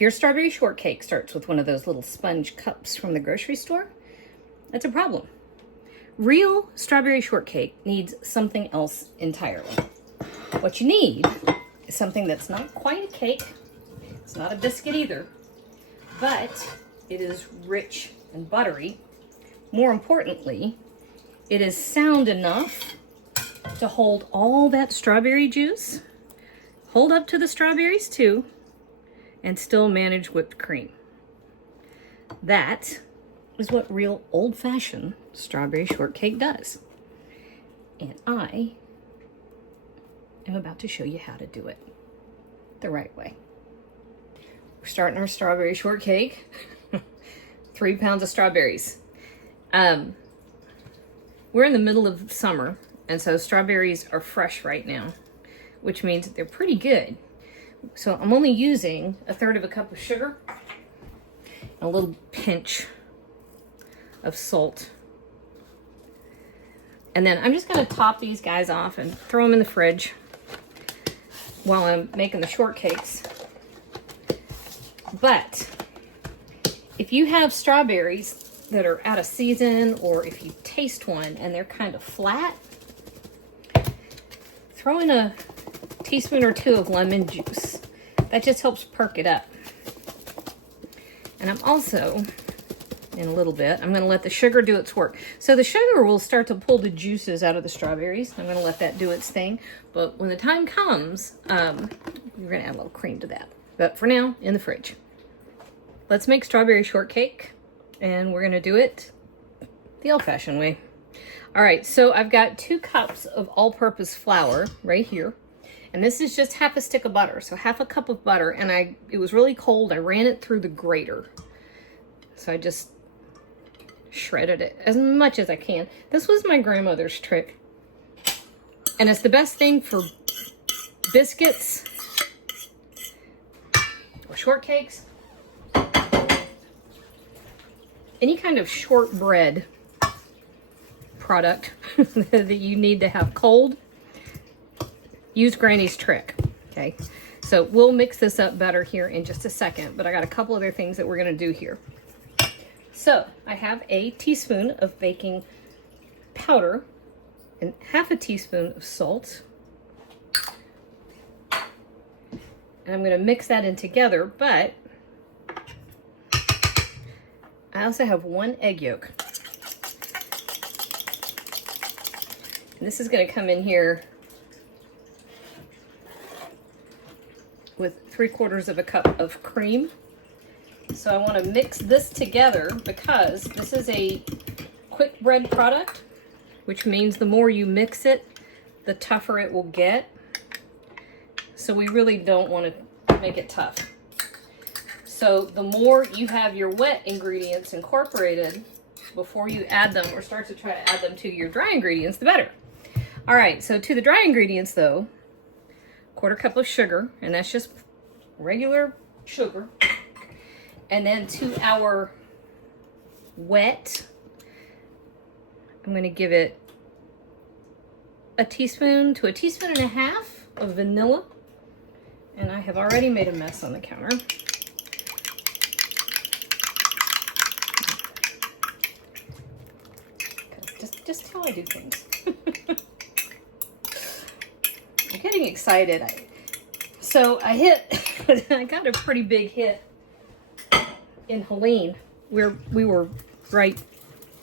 If your strawberry shortcake starts with one of those little sponge cups from the grocery store, that's a problem. Real strawberry shortcake needs something else entirely. What you need is something that's not quite a cake. It's not a biscuit either, but it is rich and buttery. More importantly, it is sound enough to hold all that strawberry juice, hold up to the strawberries too, and still manage whipped cream. That is what real old-fashioned strawberry shortcake does. And I am about to show you how to do it the right way. We're starting our strawberry shortcake. 3 pounds of strawberries. We're in the middle of summer, and so strawberries are fresh right now, which means they're pretty good. So I'm only using 1/3 cup of sugar and a little pinch of salt. And then I'm just going to top these guys off and throw them in the fridge while I'm making the shortcakes. But if you have strawberries that are out of season, or if you taste one and they're kind of flat, throw in a teaspoon or 2 of lemon juice. That just helps perk it up. And I'm also, in a little bit, I'm going to let the sugar do its work. So the sugar will start to pull the juices out of the strawberries. I'm going to let that do its thing. But when the time comes, you're going to add a little cream to that. But for now, in the fridge. Let's make strawberry shortcake, and we're going to do it the old-fashioned way. All right, so I've got 2 cups of all-purpose flour right here. And this is just half a stick of butter, so half a cup of butter. And it was really cold. I ran it through the grater. So I just shredded it as much as I can. This was my grandmother's trick. And it's the best thing for biscuits or shortcakes. Any kind of shortbread product that you need to have cold, use Granny's trick, okay? So we'll mix this up better here in just a second, but I got a couple other things that we're gonna do here. So I have a teaspoon of baking powder and half a teaspoon of salt. And I'm gonna mix that in together, but I also have 1 egg yolk. And this is gonna come in here with 3/4 cup of cream. So I want to mix this together because this is a quick bread product, which means the more you mix it, the tougher it will get. So we really don't want to make it tough. So the more you have your wet ingredients incorporated before you add them or start to try to add them to your dry ingredients, the better. All right, so to the dry ingredients though, 1/4 cup of sugar, and that's just regular sugar. And then to our wet, I'm going to give it 1 teaspoon to 1.5 teaspoons of vanilla. And I have already made a mess on the counter. Just how I do things. I'm getting excited. I got a pretty big hit in Helene, where we were right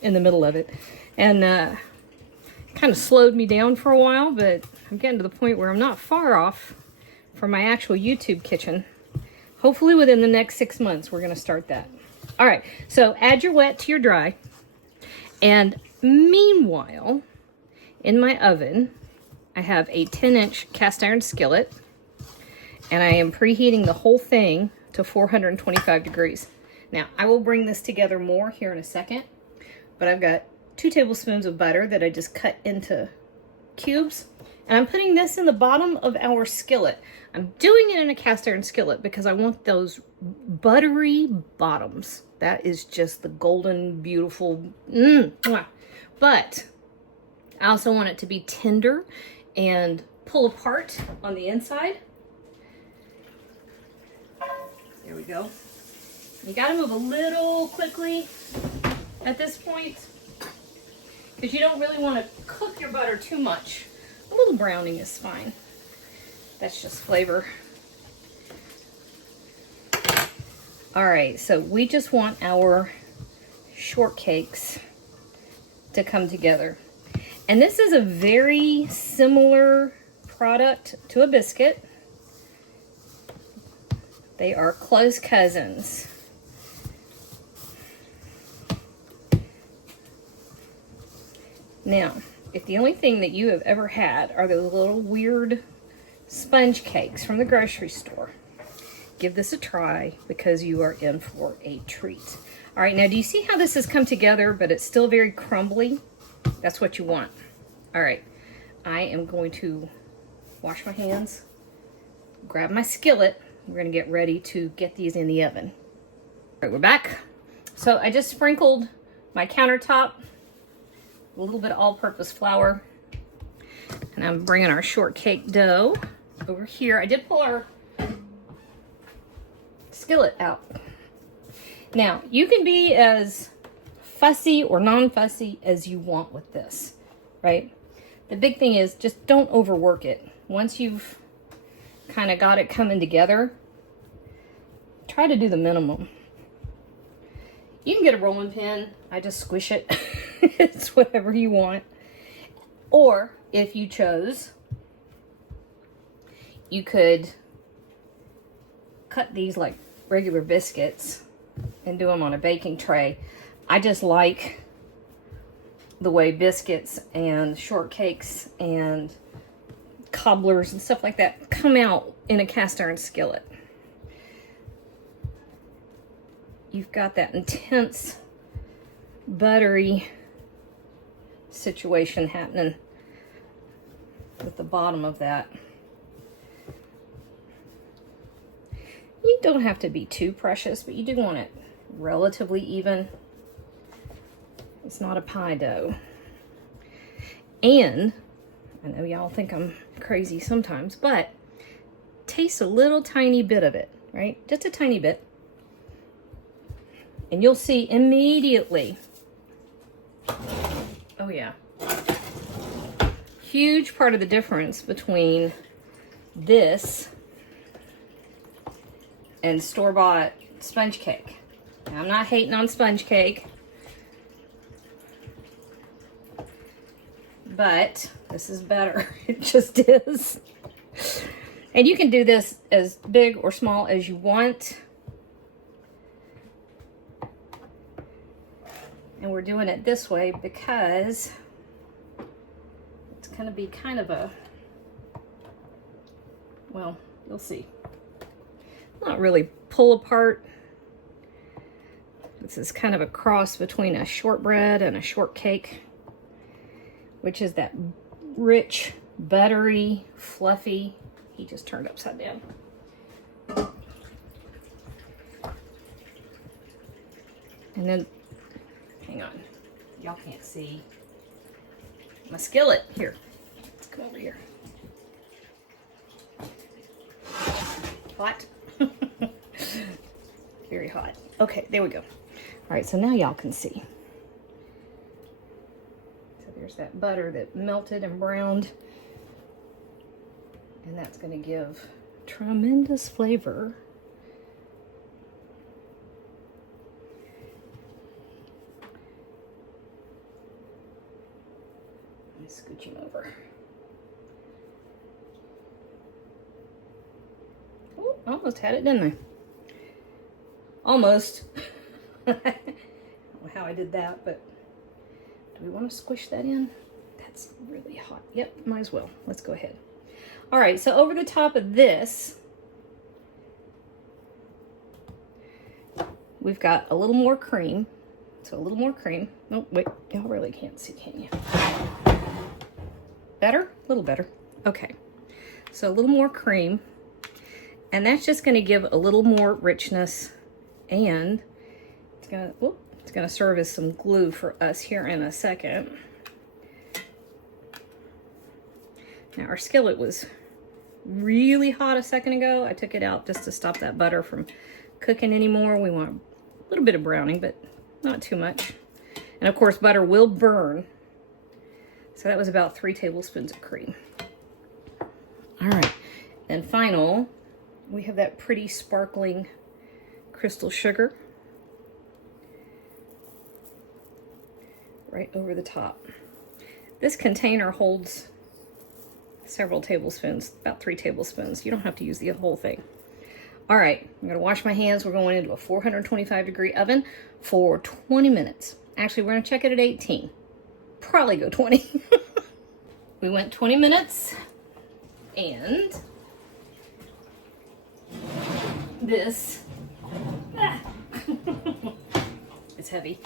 in the middle of it, and kind of slowed me down for a while, but I'm getting to the point where I'm not far off from my actual YouTube kitchen. Hopefully within the next 6 months, we're going to start that. All right, so add your wet to your dry, and meanwhile, in my oven, I have a 10-inch cast iron skillet, and I am preheating the whole thing to 425 degrees. Now, I will bring this together more here in a second, but I've got 2 tablespoons of butter that I just cut into cubes, and I'm putting this in the bottom of our skillet. I'm doing it in a cast iron skillet because I want those buttery bottoms. That is just the golden, beautiful, But I also want it to be tender and pull apart on the inside. There we go. You gotta move a little quickly at this point because you don't really want to cook your butter too much. A little browning is fine. That's just flavor. All right, so we just want our shortcakes to come together. And this is a very similar product to a biscuit. They are close cousins. Now, if the only thing that you have ever had are those little weird sponge cakes from the grocery store, give this a try because you are in for a treat. All right, now do you see how this has come together, but it's still very crumbly? That's what you want. All right, I am going to wash my hands, grab my skillet. We're gonna get ready to get these in the oven. All right, we're back. So I just sprinkled my countertop, a little bit of all-purpose flour, and I'm bringing our shortcake dough over here. I did pull our skillet out. Now, you can be as fussy or non-fussy as you want with this, right? The big thing is just don't overwork it. Once you've kind of got it coming together, try to do the minimum. You can get a rolling pin. I just squish it. It's whatever you want. Or if you chose, you could cut these like regular biscuits and do them on a baking tray. I just like the way biscuits and shortcakes and cobblers and stuff like that come out in a cast iron skillet. You've got that intense buttery situation happening with the bottom of that. You don't have to be too precious, but you do want it relatively even. It's not a pie dough. And I know y'all think I'm crazy sometimes, but taste a little tiny bit of it, right? Just a tiny bit. And you'll see immediately. Oh yeah. Huge part of the difference between this and store-bought sponge cake. Now, I'm not hating on sponge cake, but this is better. It just is. And you can do this as big or small as you want. And we're doing it this way because it's going to be kind of a, well, you'll see. Not really pull apart. This is kind of a cross between a shortbread and a shortcake, which is that rich, buttery, fluffy. He just turned upside down. And then, hang on, y'all can't see my skillet. Here, let's come over here. Hot. Very hot. Okay, there we go. All right, so now y'all can see. So there's that butter that melted and browned. And that's going to give tremendous flavor. Let me scooch him over. Oh, almost had it, didn't I? Almost. I don't know how I did that, but do we want to squish that in? That's really hot. Yep, might as well. Let's go ahead. All right, so over the top of this, we've got a little more cream. So a little more cream. Oh, wait, y'all really can't see, can you? Better? A little better. Okay, so a little more cream. And that's just gonna give a little more richness, and it's gonna serve as some glue for us here in a second. Now our skillet was really hot a second ago. I took it out just to stop that butter from cooking anymore. We want a little bit of browning, but not too much. And of course, butter will burn. So that was about 3 tablespoons of cream. All right, and final, we have that pretty sparkling crystal sugar right over the top. This container holds several tablespoons, about 3 tablespoons. You don't have to use the whole thing. All right, I'm gonna wash my hands. We're going into a 425-degree oven for 20 minutes. Actually, we're gonna check it at 18. Probably go 20. We went 20 minutes, and this, it's heavy.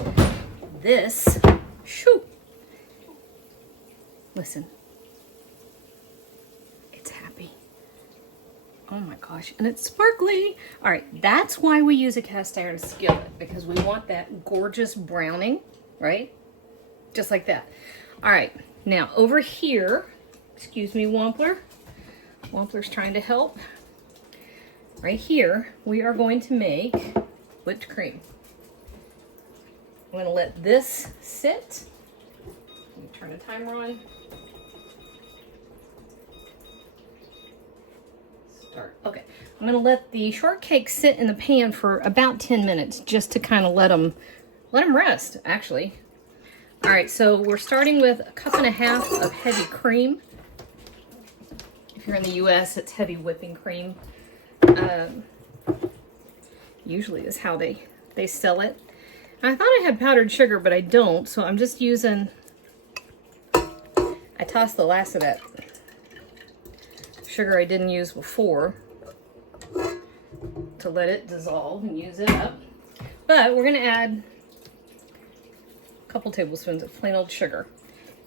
This, shoo, listen, it's happy. Oh my gosh, and it's sparkly. All right, that's why we use a cast iron skillet, because we want that gorgeous browning, right? Just like that. All right, now over here, excuse me, Wampler. Wampler's trying to help. Right here, we are going to make whipped cream. I'm gonna let this sit. Let me turn the timer on. Start. Okay, I'm gonna let the shortcake sit in the pan for about 10 minutes, just to kind of let them rest, actually. All right, so we're starting with 1.5 cups of heavy cream. If you're in the US, it's heavy whipping cream. Usually is how they sell it. I thought I had powdered sugar, but I don't, so I'm just using, I tossed the last of that sugar I didn't use before to let it dissolve and use it up. But we're gonna add a couple tablespoons of plain old sugar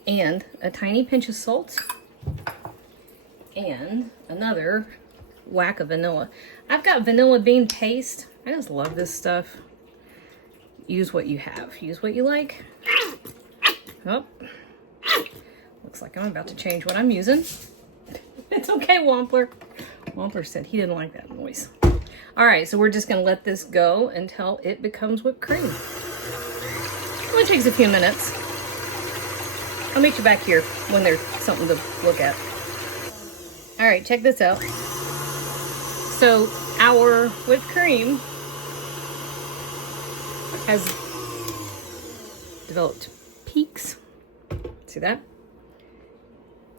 and a tiny pinch of salt and another whack of vanilla. I've got vanilla bean paste. I just love this stuff. Use what you have. Use what you like. Oh, looks like I'm about to change what I'm using. It's okay, Wampler. Wampler said he didn't like that noise. All right, so we're just gonna let this go until it becomes whipped cream. It only takes a few minutes. I'll meet you back here when there's something to look at. All right, check this out. So our whipped cream has developed peaks. See that?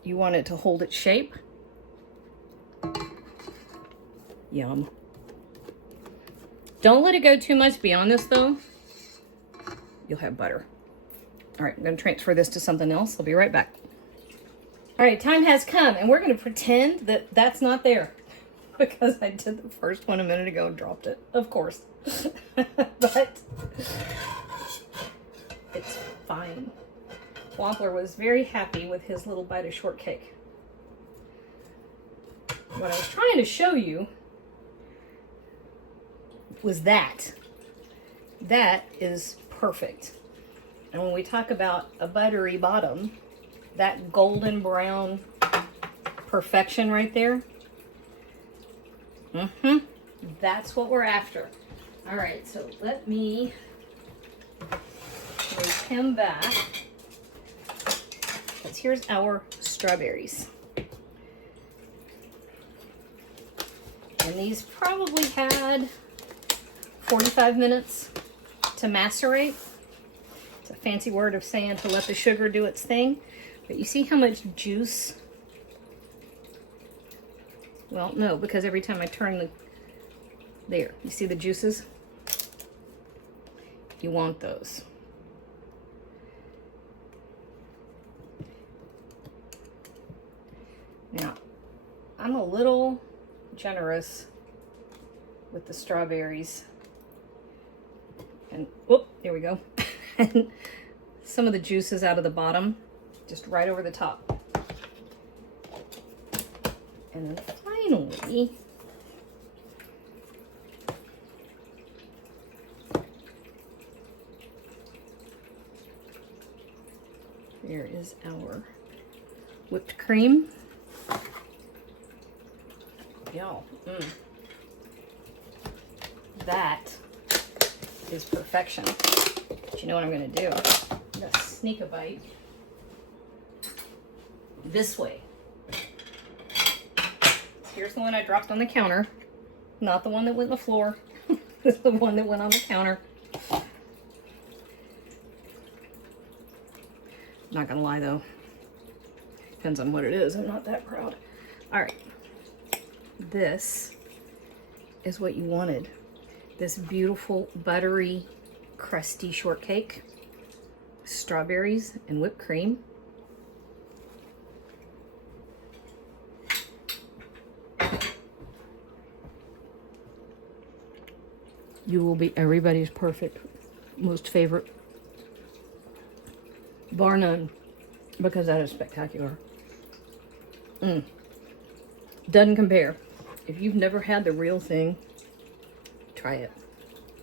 You want it to hold its shape. Yum. Don't let it go too much beyond this though. You'll have butter. All right, I'm gonna transfer this to something else. I'll be right back. All right, time has come and we're gonna pretend that that's not there because I did the first one a minute ago and dropped it, of course. But it's fine. Wampler was very happy with his little bite of shortcake. What I was trying to show you was that. That is perfect. And when we talk about a buttery bottom, that golden brown perfection right there, that's what we're after. All right, so let me move him back. Because here's our strawberries. And these probably had 45 minutes to macerate. It's a fancy word of saying to let the sugar do its thing. But you see how much juice? Well, no, because every time I turn the, there, you see the juices? You want those. Now, I'm a little generous with the strawberries. And, whoop, there we go. And some of the juices out of the bottom, just right over the top. And then finally, there is our whipped cream. Y'all, That is perfection. But you know what I'm gonna do? I'm gonna sneak a bite this way. Here's the one I dropped on the counter. Not the one that went on the floor. This is the one that went on the counter. Not gonna lie though. Depends on what it is. I'm not that proud. All right. This is what you wanted. This beautiful, buttery, crusty shortcake. Strawberries and whipped cream. You will be everybody's perfect, most favorite. Bar none, because that is spectacular. Doesn't compare. If you've never had the real thing, try it.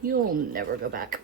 You'll never go back.